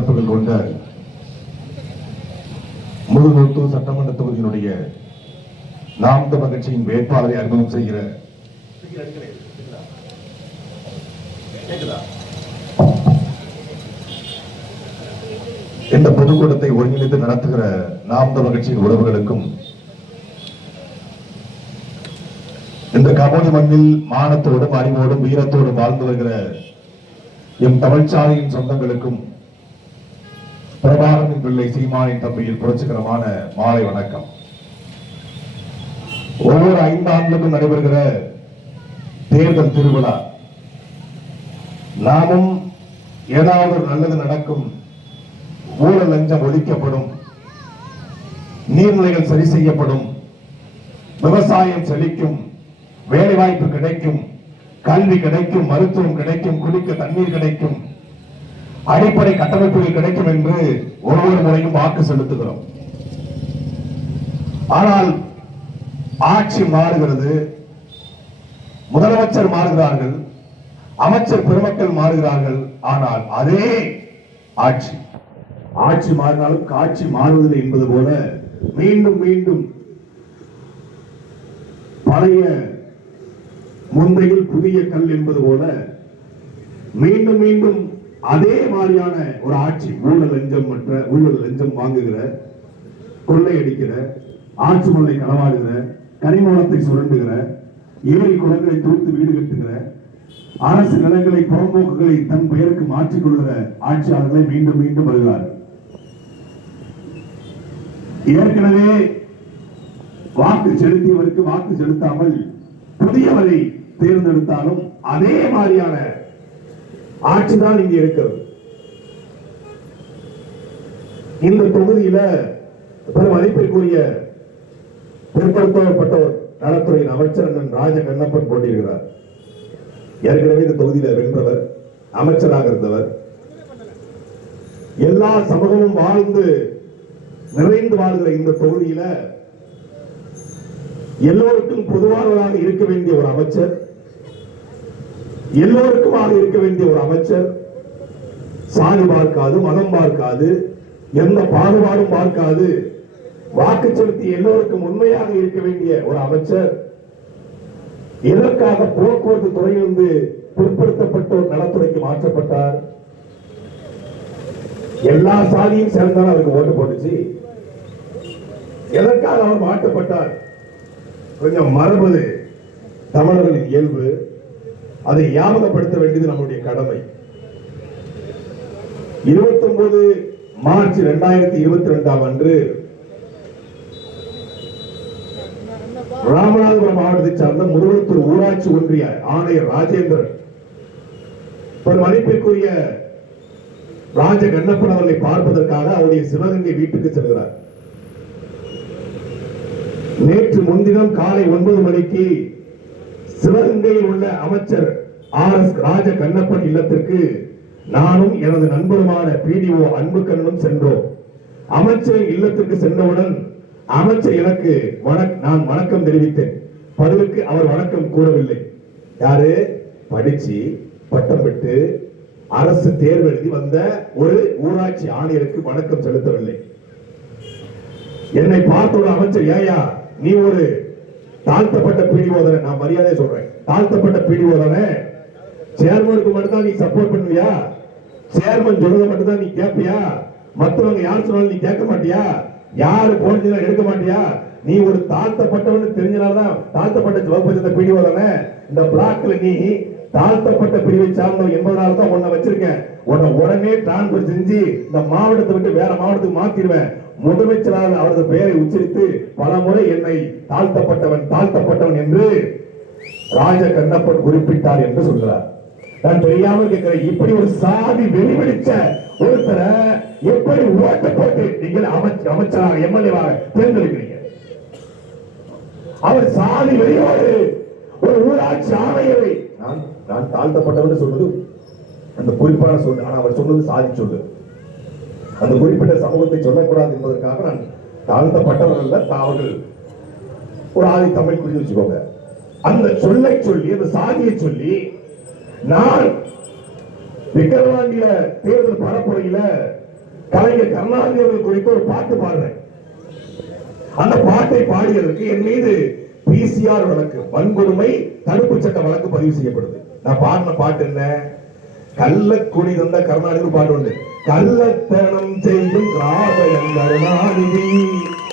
சிறப்புகள் கொண்ட முதுகுளத்தூர் சட்டமன்ற தொகுதியினுடைய நாம் தமிழர் கட்சியின் வேட்பாளரை அறிமுகம் செய்கிற இந்த பொதுக்கூட்டத்தை ஒருங்கிணைத்து நடத்துகிற நாம் தமிழர் கட்சியின் உறவுகளுக்கும், இந்த கபோதி மண்ணில் மானத்தோடும் அறிவோடும் வீரத்தோடும் வாழ்ந்து வருகிற எம் தமிழ்ச்சாலையின் சொந்தங்களுக்கும் பிரபாகரன் பிள்ளை சீமானின் தம்பியில் புரட்சிகரமான மாலை வணக்கம். ஒவ்வொரு 5 ஆண்டுகளுக்கும் நடைபெறுகிற தேர்தல் திருவிழா, நாமும் ஏதாவது ஒரு நல்லது நடக்கும், ஊழல் லஞ்சம் ஒழிக்கப்படும், நீர்நிலைகள் சரி செய்யப்படும், விவசாயம் செழிக்கும், வேலைவாய்ப்பு கிடைக்கும், கல்வி கிடைக்கும், மருத்துவம் கிடைக்கும், குடிக்க தண்ணீர் கிடைக்கும், அடிப்படை கட்டமைப்புகள் கிடைக்கும் என்று ஒவ்வொரு முறையும் வாக்கு செலுத்துகிறோம். ஆனால் ஆட்சி மாறுகிறது, முதலமைச்சர் மாறுகிறார்கள், அமைச்சர் பெருமக்கள் மாறுகிறார்கள். ஆனால் அதே ஆட்சி மாறினாலும் காட்சி மாறுவதில்லை என்பது போல மீண்டும் மீண்டும் பழைய முந்தையில் புதிய கல் என்பது போல மீண்டும் மீண்டும் அதே மாதிரியான ஒரு ஆட்சி. ஊழல் லஞ்சம் வாங்குகிற, கொள்ளையடிக்கிற, ஆட்சி மொழி களவாடுகிற, கனிமவளத்தை சுரண்டுகிற, ஏரி குளங்களை தூர்த்து வீடு கட்டுகிற, அரசு நிலங்களை புறம்போக்குகளை தன் பெயருக்கு மாற்றிக்கொள்கிற ஆட்சியாளர்களை மீண்டும் மீண்டும் வருகிறார்கள். ஏற்கனவே வாக்கு செலுத்தியவருக்கு வாக்கு செலுத்தாமல் புதியவரை தேர்ந்தெடுத்தாலும் அதே மாதிரியான ஆட்சிதான் இங்கே இருக்கிறது. இந்த தொகுதியில பெரும் மதிப்பிற்குரிய பிற்படுத்தப்பட்டோர் நலத்துறையின் அமைச்சர் அண்ணன் ராஜ கண்ணப்பன் போட்டியிடுகிறார். ஏற்கனவே இந்த தொகுதியில வென்றவர், அமைச்சராக இருந்தவர். எல்லா சமூகமும் வாழ்ந்து நிறைந்து வாழ்கிற இந்த தொகுதியில எல்லோருக்கும் பொதுவானவராக இருக்க வேண்டிய ஒரு அமைச்சர், எல்லோருக்குமாக இருக்க வேண்டிய ஒரு அமைச்சர், சாதி பார்க்காது, மதம் பார்க்காது, எந்த பாகுபாடும் பார்க்காது, வாக்கு செலுத்தி எல்லோருக்கும் உண்மையாக இருக்க வேண்டிய ஒரு அமைச்சர் எதற்காக போக்குவரத்து துறையிலிருந்து பிற்படுத்தப்பட்டோர் நலத்துறைக்கு மாற்றப்பட்டார்? எல்லா சாதியும் சேர்ந்தாலும் அவருக்கு ஓட்டு போட்டுச்சு. எதற்காக அவர் மாற்றப்பட்டார்? கொஞ்சம் மரபு தமிழர்களின் இயல்பு, அதை ஞாபகப்படுத்த வேண்டியது நம்முடைய கடமை. 29 மார்ச் 2022 அன்று ராமநாதபுரம் மாவட்டத்தை சார்ந்த முதுகுளத்தூர் ஊராட்சி ஒன்றிய ஆணையர் ராஜேந்திரன் ஒரு மதிப்பிற்குரிய ராஜ கண்ணப்பன் அவர்களை பார்ப்பதற்காக அவருடைய சிவகங்கை வீட்டுக்கு செல்கிறார். நேற்று முன்தினம் காலை 9 மணிக்கு சிவகங்கையில் உள்ள அமைச்சர் RS ராஜ கண்ணப்பன் இல்லத்திற்கு நானும் எனது நண்பருமான PDO அன்புக்கண்ணனும் சென்றோம். அமைச்சரின் இல்லத்திற்கு சென்றவுடன் அமைச்சர் எனக்கு நான் வணக்கம் தெரிவித்தேன். பதிலுக்கு அவர் வணக்கம் கூறவில்லை. யாரு? படிச்சு பட்டம் பெற்று அரசு தேர்வு எழுதி வந்த ஒரு ஊராட்சி ஆணையருக்கு வணக்கம் செலுத்தவில்லை. என்னை பார்த்த அமைச்சர், ஏயா நீ ஒரு தாழ்த்தப்பட்ட PDO தானே, நான் மரியாதை சொல்றேன், தாழ்த்தப்பட்ட PDO தானே, சேர்மனுக்கு மட்டும்தான் நீ சப்போர்ட் பண்ணுவியா? சேர்மன் சொல்றத மட்டும்தான் நீ கேட்பியா? மற்றவங்க யார் சொன்னாலும் நீ கேட்க மாட்டியா? யாரு போனதுல எடுக்க மாட்டியா? நீ ஒரு தாழ்த்தப்பட்டவன் தெரிஞ்சனால்தான் தாழ்த்தப்பட்ட வகுப்பு PDO தானே, இந்த பிளாக்ல நீ தாழ்த்தப்பட்ட பிரிவை சார்ந்தவன் என்பதனால தான் உன்னை வச்சிருக்கேன். உன்னை உடனே டிரான்ஸ்பர் செஞ்சு இந்த மாவட்டத்தை விட்டு வேற மாவட்டத்துக்கு மாத்திடுவேன். முதலமைச்சராக அவரது பெயரை உச்சரித்து பல முறை என்னை தாழ்த்தப்பட்டவன் என்று ராஜ கண்ணப்பன் குறிப்பிட்டார் என்று சொல்கிறார். நான் தெரியாமல் கேட்கிறேன், இப்படி ஒரு சாதி வெளிவெளிச்ச ஒருத்தரை எப்படி ஓட்டு போட்டு நீங்கள் அமைச்சராக MLA-வாக தேர்ந்தெடுக்கிறீங்க? அவர் சாதி வெளியோடு ஒரு ஊராட்சி ஆணையரை நான் தாழ்த்தப்பட்டவன் சொல்வது அந்த குறிப்பான சொல்லு, ஆனா அவர் சொன்னது சாதி சொல்லு. அந்த குறிப்பிட்ட சமூகத்தை சொல்லக்கூடாது என்பதற்காக நான் தாழ்த்தப்பட்டவர்கள் அவர்கள் ஒரு ஆதி தமிழ் குறித்து வச்சுக்கோங்க. அந்த சொல்லை சொல்லி, அந்த சாதியை சொல்லி, நான் விக்கிரவாண்டியில தேர்தல் பரப்புரையில கலைஞர் கருணாநிதி அவர்கள் குறித்து ஒரு பாட்டு பாடுறேன். அந்த பாட்டை பாடியதற்கு என் மீது பிசிஆர் வழக்கு, வன்கொடுமை தடுப்பு சட்ட வழக்கு பதிவு செய்யப்படுது. நான் பாடின பாட்டு என்ன? கள்ளக்குடி தந்த கருணாநிதி பாட்டு உண்டு. கள்ளத்தனம் செய்யும் ராஜன் கருணாநிதி,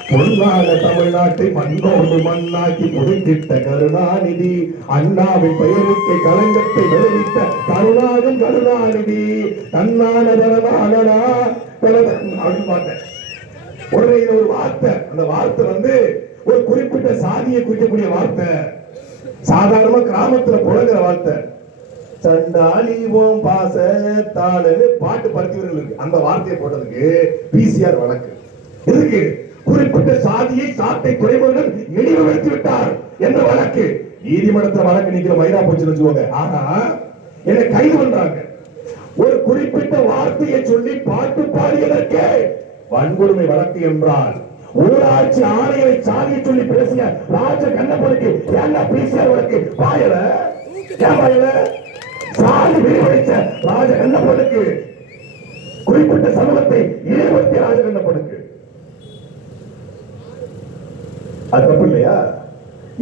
பொன்னாக தமிழ்நாட்டை மண்ணோடு மண்ணாக்கி புதைத்திட்ட கருணாநிதி, அண்ணாவின் பெயருக்கு களங்கத்தை விளைவித்த கருணாகன் கருணாநிதி, தன்னான அப்படின்னு பார்த்தேன். உடனே இது ஒரு வார்த்தை. அந்த வார்த்தை ஒரு குறிப்பிட்ட சாதியை குறிக்கக்கூடிய வார்த்தை. சாதாரணமா கிராமத்துல புழங்குற வார்த்தை. சண்டாலிவோம் பாசத்தாளு பாட்டு பருத்திவர்கள் இருக்கு. அந்த வார்த்தையை போட்டதுக்கு பிசிஆர் வழக்கு. எதுக்கு? குறிப்பிட்ட சாதியை சாட்டை துறைமுகர்கள் இழிவுபடுத்தி விட்டார் என்ற வழக்கு. நீதிமன்றத்தில் வழக்கு நிக்கிற மயிரா போச்சு வச்சுக்கோங்க. ஆனா என்னை கைது பண்றாங்க. ஒரு குறிப்பிட்ட வார்த்தையை சொல்லி பாட்டு பாடியதற்கு வன்கொடுமை வழக்கு என்றால், ஊராட்சி ஆணையரை சாதியை சொல்லி பேசிய ராஜ கண்ணப்பனுக்கு ஏன்னா பிசிஆர் வழக்கு பாயல? ஏன் பாயல? சாதி விரிவடைச்ச ராஜ கண்ணப்பனுக்கு, குறிப்பிட்ட சமூகத்தை இழிவுபடுத்திய ராஜ கண்ணப்பனுக்கு அது தப்பு இல்லையா?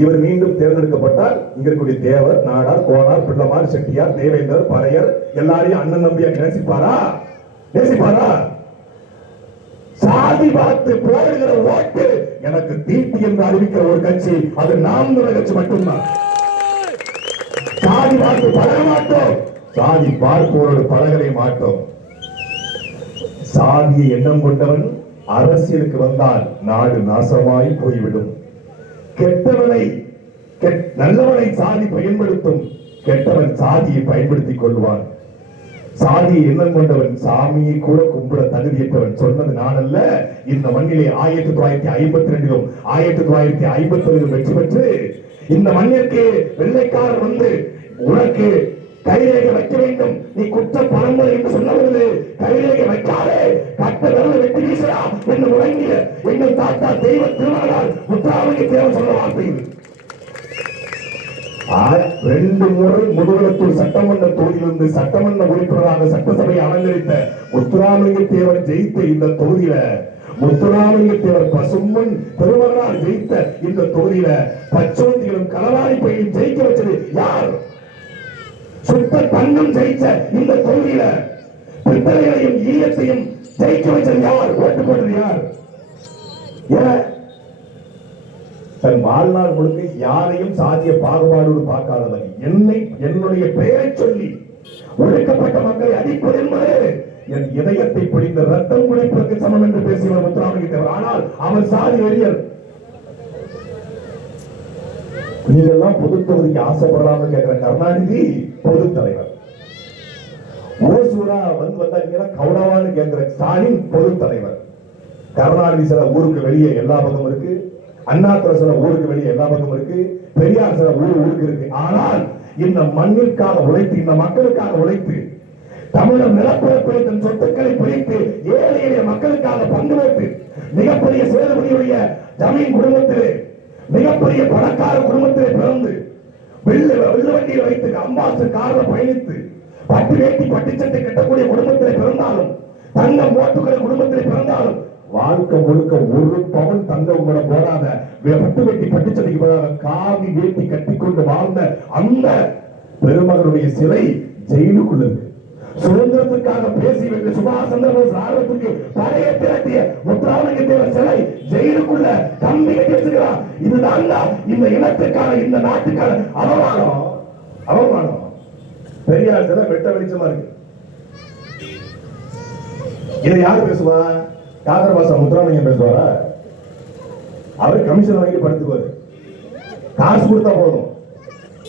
இவர் மீண்டும் தேர்ந்தெடுக்கப்பட்டால் இங்க இருக்கக்கூடிய தேவர், நாடார், கோனார், பிள்ளமார், செட்டியார், தேவேந்தர், பறையர் எல்லாரையும் அண்ணன் நம்பியா நேசிப்பாரா? நேசிப்பாரா? சாதி பார்த்து போடுகிற ஓட்டு எனக்கு தீட்டி என்று அறிவிக்கிற ஒரு கட்சி அது நாம் கட்சி மட்டும்தான். சாதி பார்த்து பழக மாட்டோம், சாதி பார்ப்போரோடு பழகவே மாட்டோம். சாதியை எண்ணம் கொண்டவன் அரசியலுக்கு வந்தால் நாடு நாசமாய் போய்விடும். கெட்டவனை நல்லவனை சாதி பயன்படுத்தும், கெட்டவன் சாதியை பயன்படுத்திக் கொள்வான். சாதியை எண்ணம் கொண்டவன் சாமியை கூட கும்பிட தகுதியற்றவன். சொன்னது நான் அல்ல. இந்த மண்ணிலே 1952 1957 வெற்றி பெற்று இந்த மண்ணிற்கு வெள்ளைக்காரர் உனக்கு கைரேகை வைக்க வேண்டும், நீ குற்ற பரம்பரை என்று சொன்னது கைரேகை வைக்காதே, கட்ட விரல வெட்டி வீசா என்று முழங்கிய எங்கள் தாத்தா தெய்வ திருமணால் முத்தாமைக்கு தேவை சொல்ல வார்த்தை இது. 2 முறை முதுகுளத்தூர் சட்டமன்ற தொகுதியிலிருந்து சட்டமன்ற உறுப்பினராக சட்டசபையை அலங்கரித்த முத்துராமலிங்க தேவர் ஜெயித்த இந்த தொகுதியில, முத்துராமலிங்க தேவர் பசும்பொன் பெருமகனார் ஜெயித்த இந்த தொகுதியில பச்சோந்திகளும் களவாணி பையனும் ஜெயிக்க வச்சது யார்? சுத்த தங்கம் ஜெயிச்ச இந்த தொகுதியில பித்தளைகளையும் ஈயத்தையும் ஜெயிக்க வச்சது யார்? ஓட்டு போட்டது யார்? தன் வாழ்நாள் முழுக்க யாரையும் சாதிய பாகுபாடு பார்க்காதவன், என்னுடைய பெயரை சொல்லி ஒடுக்கப்பட்ட மக்களை அடிப்பது என்பது என் இதயத்தை பிடிந்த ரத்தம் குடிப்பதற்கு சமம் என்று பேசியவர் முத்துராமலிங்க தேவர். ஆனால் அவர் சாதி வெறியர். நீங்கெல்லாம் பொது தொகுதிக்கு ஆசைப்படலாம்னு கேட்கிற கருணாநிதி பொது தலைவர். ஓசூரா வந்தாங்கன்னா கௌரவான்னு கேட்கிற ஸ்டாலின் பொது தலைவர். கருணாநிதி சில ஊருக்கு வெளியே எல்லா பக்கமும் இருக்கு, அண்ணாதுரை சில ஊருக்கு வெளியே எல்லா பக்கமும் இருக்கு, பெரியார் சில ஊருக்கு இருக்கு. ஆனால் இந்த மண்ணிற்காக உழைத்து, இந்த மக்களுக்காக உழைத்து, தமிழர் நிலப்பரப்பில் தன் சொத்துக்களை பிரித்து ஏழை எளிய மக்களுக்காக பங்கு வைத்து, மிகப்பெரிய சேதுபதியுடைய ஜமீன் குடும்பத்திலே, மிகப்பெரிய பணக்கார குடும்பத்திலே பிறந்து, வெள்ளு வண்டியில் வைத்து அம்பாசு கார்ல பயணித்து, பட்டு வேட்டி பட்டு சட்டை கட்டக்கூடிய குடும்பத்திலே பிறந்தாலும், தங்கம் ஓட்டுகிற குடும்பத்திலே பிறந்தாலும், வாழ்க்கை முழுக்க ஒரு பவன் தங்கம் கூட போடாத, பட்டு வேட்டி பட்டு சட்டைக்கு போடாத காவி வேட்டி கட்டிக்கொண்டு வாழ்ந்த அந்த பெருமகனுடைய சிலை ஜெயிலுக்குள்ள இருக்கு. சுதந்திரத்துக்காக பேசி வென்ற சுபாஷ் சந்திர போஸ் ஆர்வத்துக்கு பழைய திரட்டிய முத்துராமலிங்க தேவர் சிலை ஜெயிலுக்குள்ள கம்பி கட்டி வச்சிருக்கிறார். இதுதான் இந்த இனத்துக்கான, இந்த நாட்டுக்கான அவமானம். அவமானம். பெரியார் சிலை வெட்ட வெளிச்சமா இருக்கு. இதை யாரு பேசுவா? காதரவாசா முத்துராமலிங்கம் பேசுவாரா? அவர் கமிஷன் வாங்கி படுத்துக்குவாரு, காசு கொடுத்தா போதும்.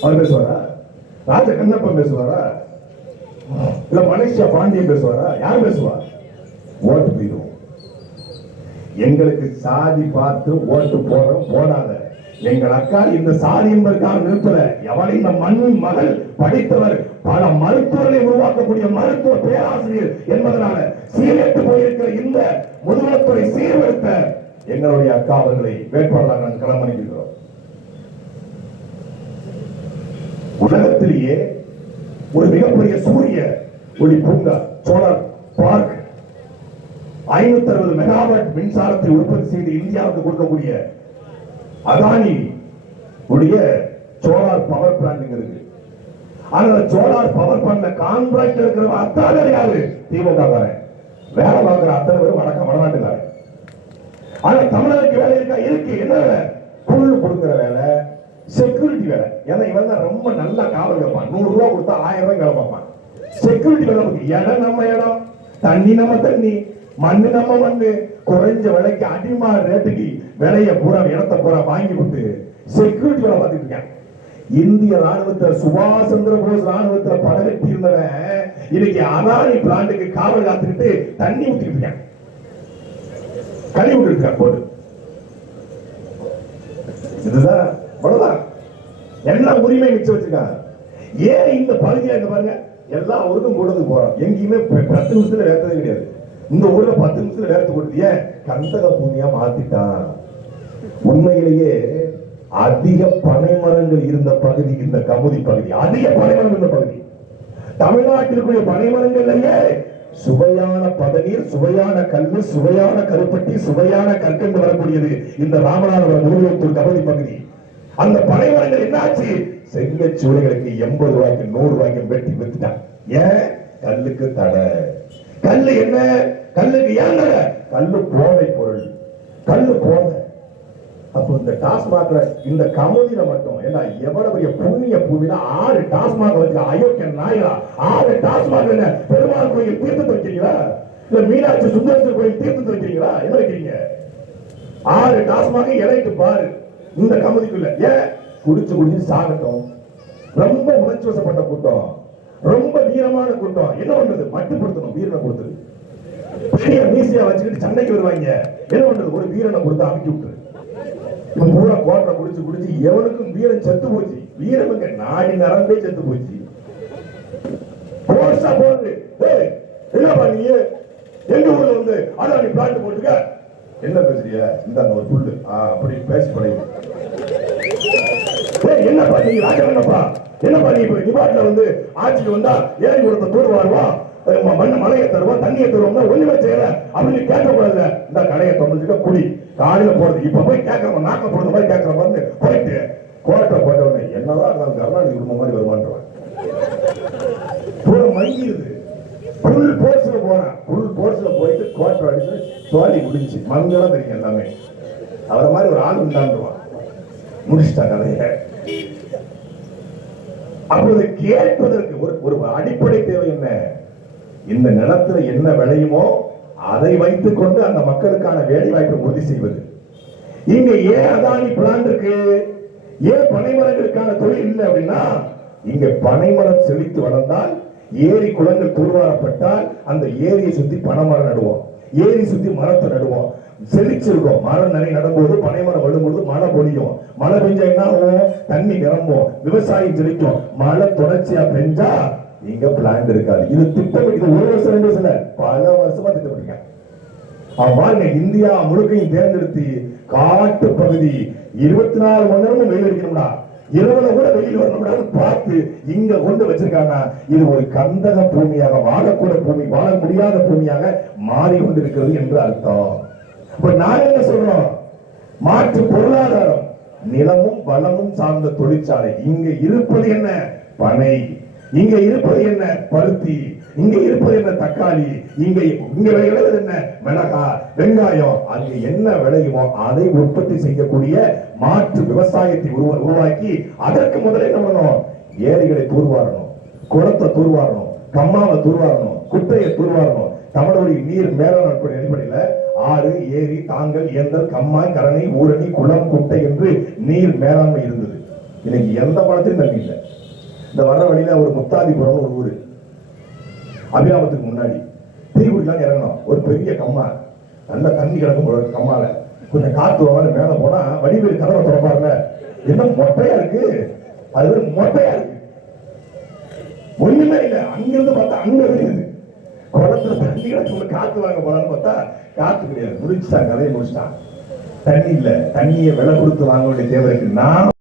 அவர் பேசுவாரா? ராஜ கண்ணப்பன் பேசுவாரா? இல்ல மலேசியா பாண்டியன் பேசுவாரா? யார் பேசுவா? ஓட்டு போயிடும். எங்களுக்கு சாதி பார்த்து ஓட்டு போடாத. எங்கள் அக்கா இந்த சாதி என்பதற்காக நிறுத்தல. எவளை இந்த மண்ணின் மகள் படித்தவர், பல மருத்துவர்களை உருவாக்கக்கூடிய மருத்துவ பேராசிரியர் என்பதனால சீரேட்டு போயிருக்கிற இந்த முதுகுலத்துறை சீர்படுத்த எங்களுடைய அக்கா அவர்களை வேட்பாளராக நான் களமணிக்கிறோம். உலகத்திலேயே ஒரு மிகப்பெரிய சூரிய ஒளி பூங்கா, சோலார் பார்க் 560 மெகாவாட் மின்சாரத்தை உற்பத்தி செய்து இந்தியாவுக்கு கொடுக்கக்கூடிய அதானி உடைய சோலார் பவர் பிளான்ட் இருக்கு. அந்த சோலார் பவர் பிளான்ட்ல கான்ட்ராக்ட் இருக்கிற அத்தனை யாரு? திமுக காரன். வேலை பார்க்கிற அத்தனை பேரும் வடநாட்டுக்காரன். ஆனா தமிழருக்கு வேலை இருக்கா? இருக்கு. என்ன வேலை? புல் கொடுக்கிற வேலை, செக்யூரிட்டி வேலை. ஏன்னா இவன் தான் ரொம்ப நல்லா காவல் கேட்பான். 100 ரூபாய் கொடுத்தா 1000 ரூபாய் வேலை பார்ப்பான். செக்யூரிட்டி வேலை. இடம் நம்ம இடம், தண்ணி நம்ம தண்ணி, மண்ணு நம்ம மண்ணு, குறைஞ்ச விலைக்கு அடிமா ரேட்டுக்கு விலைய பூரா இடத்தை பூரா வாங்கி கொடுத்து செக்யூரிட்டி வேலை பார்த்துட்டு இருக்காங்க. இந்திய ராணுவத்தில் சுபாஷ் சந்திர போஸ் ராணுவத்தில் படகட்டி இருந்தவன் இன்னைக்கு அதானி பிளான்ட்டுக்கு காவல் காத்துக்கிட்டு தண்ணி ஊத்திட்டு இருக்காங்க, கழுவி விட்டு இருக்காங்க போட்டு. இதுதான் அவ்வளவுதான். எல்லா உரிமை மிச்சம் வச்சிருக்காங்க. ஏன் இந்த பகுதியில இந்த பாருங்க எல்லா ஊருக்கும் கூடது போறோம். எங்கேயுமே 10 நிமிஷத்துல வேர்த்ததே கிடையாது. இந்த ஊர்ல 10 நிமிஷத்துல வேர்த்து கொடுத்து ஏன் கந்தக பூமியா மாத்திட்டான். உண்மையிலேயே அதிக பனைமரங்கள் இருந்த பகுதி இந்த கமுதி பகுதி. அதிக பனைமரம் இருந்த பகுதி. தமிழ்நாட்டிற்குரிய பனைமரங்கள்லயே சுவையான பதநீர், சுவையான கல்லு, சுவையான கருப்பட்டி, சுவையான கற்கண்டு வரக்கூடியது இந்த ராமநாதபுரம் முருகத்தூர் கமுதி பகுதி. அந்த பனைமரங்கள் என்னாச்சு? செங்கச்சூளைகளுக்கு 80 ரூபாய்க்கு 100 ரூபாய்க்கு வெட்டி வித்துட்டான். ஏன்? கல்லுக்கு தடை. கல்லு என்ன? கல்லுக்கு ஏன் தடை? கல்லு போதை பொருள், கல்லு போதை. அப்போ இந்த டாஸ்மாக்ல இந்த கமுதியில மட்டும் என்ன எவ்வளவு பெரிய புண்ணிய பூமியில 6 டாஸ்மாக் வச்சு அயோக்கிய நாயா 6 டாஸ்மாக். என்ன பெருமாள் கோயில் தீர்த்தத்தை வைக்கிறீங்களா? இல்ல மீனாட்சி சுந்தரேஸ்வரர் கோயில் தீர்த்தத்தை வைக்கிறீங்களா? என்ன வைக்கிறீங்க? 6 டாஸ்மாக் இலைக்கு பாரு இந்த கமுதிக்குள்ள. ஏன்? குடிச்சு சாகட்டும். ரொம்ப உணர்ச்சி வசப்பட்ட கூட்டம், ரொம்ப வீரமான கூட்டம். என்ன பண்றது? மட்டுப்படுத்தணும். வீரனை கொடுத்தது பெரிய மீசியா வச்சுக்கிட்டு சண்டைக்கு வருவாங்க. என்ன பண்றது? ஒரு வீரனை கொடுத்து அமைக்கி விட்டுரு. பூரா கோட்டை குடிச்சு எவனுக்கும் வீரன் செத்து போச்சு. வீரனுங்க நாடி நரம்பே செத்து போச்சு. போடுது. என்னப்பா நீ எங்க ஊர்ல வந்து அதானி பிளான்ட் போட்டுக்க என்ன பேசுறிய? இந்த ஒரு புல்லு அப்படி பேசி பழைய என்னப்பா நீ ராஜவண்ணப்பா, என்னப்பா நீ நிபாட்ல வந்து ஆட்சிக்கு வந்தா ஏறி கொடுத்த தூர் வாருவா, மழையை தருவோம், தண்ணியை தருவோம், ஒண்ணுமே செய்யல அப்படின்னு கேட்கக்கூடாது. இந்த கடையை தொலைஞ்சுக்க குடி காலையில போறது. இப்ப போய் கேட்கற நாக்க போடுற மாதிரி கேட்கற மாதிரி போயிட்டு கோட்டை போட்ட உடனே என்னதான் இருந்தாலும் கருணாநிதி குடும்பம் மாதிரி வருமானவன் மங்கிருது. புல் போர்ஸ்ல போறான். புல் போர்ஸ்ல போயிட்டு கோட்டை அடிச்சு சோழி முடிச்சு மங்கெல்லாம் தெரியும் எல்லாமே. அவரை மாதிரி ஒரு ஆள் உண்டாண்டுவான். முடிச்சுட்டா கதைய. அப்போது கேட்பதற்கு ஒரு அடிப்படை தேவை என்ன? இந்த நிலத்துல என்ன விளையுமோ அதை வைத்துக் கொண்டு அந்த மக்களுக்கான வேலை வாய்ப்பை உறுதி செய்வது. இங்க ஏன் அதானி பிளான்ட் இருக்கு? ஏன் பனைமரங்களுக்கான தொழில் இல்லை அப்படின்னா, இங்க பனைமரம் செழித்து வளர்ந்தால், ஏரி குளங்கள் தூர்வாரப்பட்டால் அந்த ஏரியை சுத்தி பனைமரம் நடுவோம், ஏரி சுத்தி மரத்தை நடுவோம். செழிச்சிருக்கும். மரம் நிறைய நடும்போது பனைமரம் விழும்போது மழை பொழியும். மழை பெஞ்சா என்ன ஆகும்? தண்ணி நிரம்பும், விவசாயம் செழிக்கும். மழை தொடர்ச்சியா பெஞ்சா இங்க பிளான் இருக்காது. இது திட்டமிட்டு 1 வருஷம் 2 வருஷம் இல்ல, பல வருஷமா திட்டமிட்டீங்க. அவ்வாறு இந்தியா முழுக்கையும் தேர்ந்தெடுத்து காட்டு பகுதி 24 மணி நேரமும் வெயில் அடிக்கணும்டா, இரவுல கூட வெயில் வரணும் பார்த்து இங்க கொண்டு வச்சிருக்காங்க. இது ஒரு கந்தக பூமியாக, வாழக்கூட பூமி, வாழ முடியாத பூமியாக மாறிக்கொண்டிருக்கிறது என்று அர்த்தம். இப்ப நான் என்ன சொல்றோம்? மாற்று பொருளாதாரம், நிலமும் வளமும் சார்ந்த தொழிற்சாலை. இங்க இருப்பது என்ன? பனை. இங்க இருப்பது என்ன? பருத்தி. இங்க இருப்பது என்ன? தக்காளி. இங்க விளைவது என்ன? மிளகாய், வெங்காயம். அங்க என்ன விளையுமோ அதை உற்பத்தி செய்யக்கூடிய மாற்று விவசாயத்தை உருவாக்கி அதற்கு முதலே என்ன பண்ணணும்? ஏரிகளை தூர்வாரணும், குளத்தை தூர்வாரணும், கம்மாவை தூர்வாரணும், குட்டையை தூர்வாரணும். தமிழோடைய நீர் மேலாண்மை அடிப்படையில ஆறு, ஏரி, தாங்கல், ஏந்தல், கம்மாய், கரணை, ஊரணி, குளம், குட்டை என்று நீர் மேலாண்மை இருந்தது. இன்னைக்கு எந்த படத்திலும் தண்ணி இல்லை. இந்த வர்ற வழியில ஒரு முத்தாதிபுரம் ஒரு ஊரு, அபிராமத்துக்கு முன்னாடி தீக்குடிலாம் இறங்கணும். ஒரு பெரிய கம்மா, நல்ல தண்ணி கிடக்கும் கம்மால. கொஞ்சம் காத்து வர மேல போனா வடிவேல் கதவை திறப்பாருல, என்ன மொட்டையா இருக்கு, அது மொட்டையா இருக்கு, ஒண்ணுமே இல்லை. அங்கிருந்து பார்த்தா அங்க இருக்குது குளத்துல தண்ணி கிடக்கும், காத்து வாங்க போறான்னு பார்த்தா காத்து கிடையாது. முடிச்சுட்டாங்க, கதையை முடிச்சுட்டான். தண்ணி இல்ல, தண்ணியை விலை கொடுத்து வாங்க வேண்டிய தேவை இருக்கு. நான்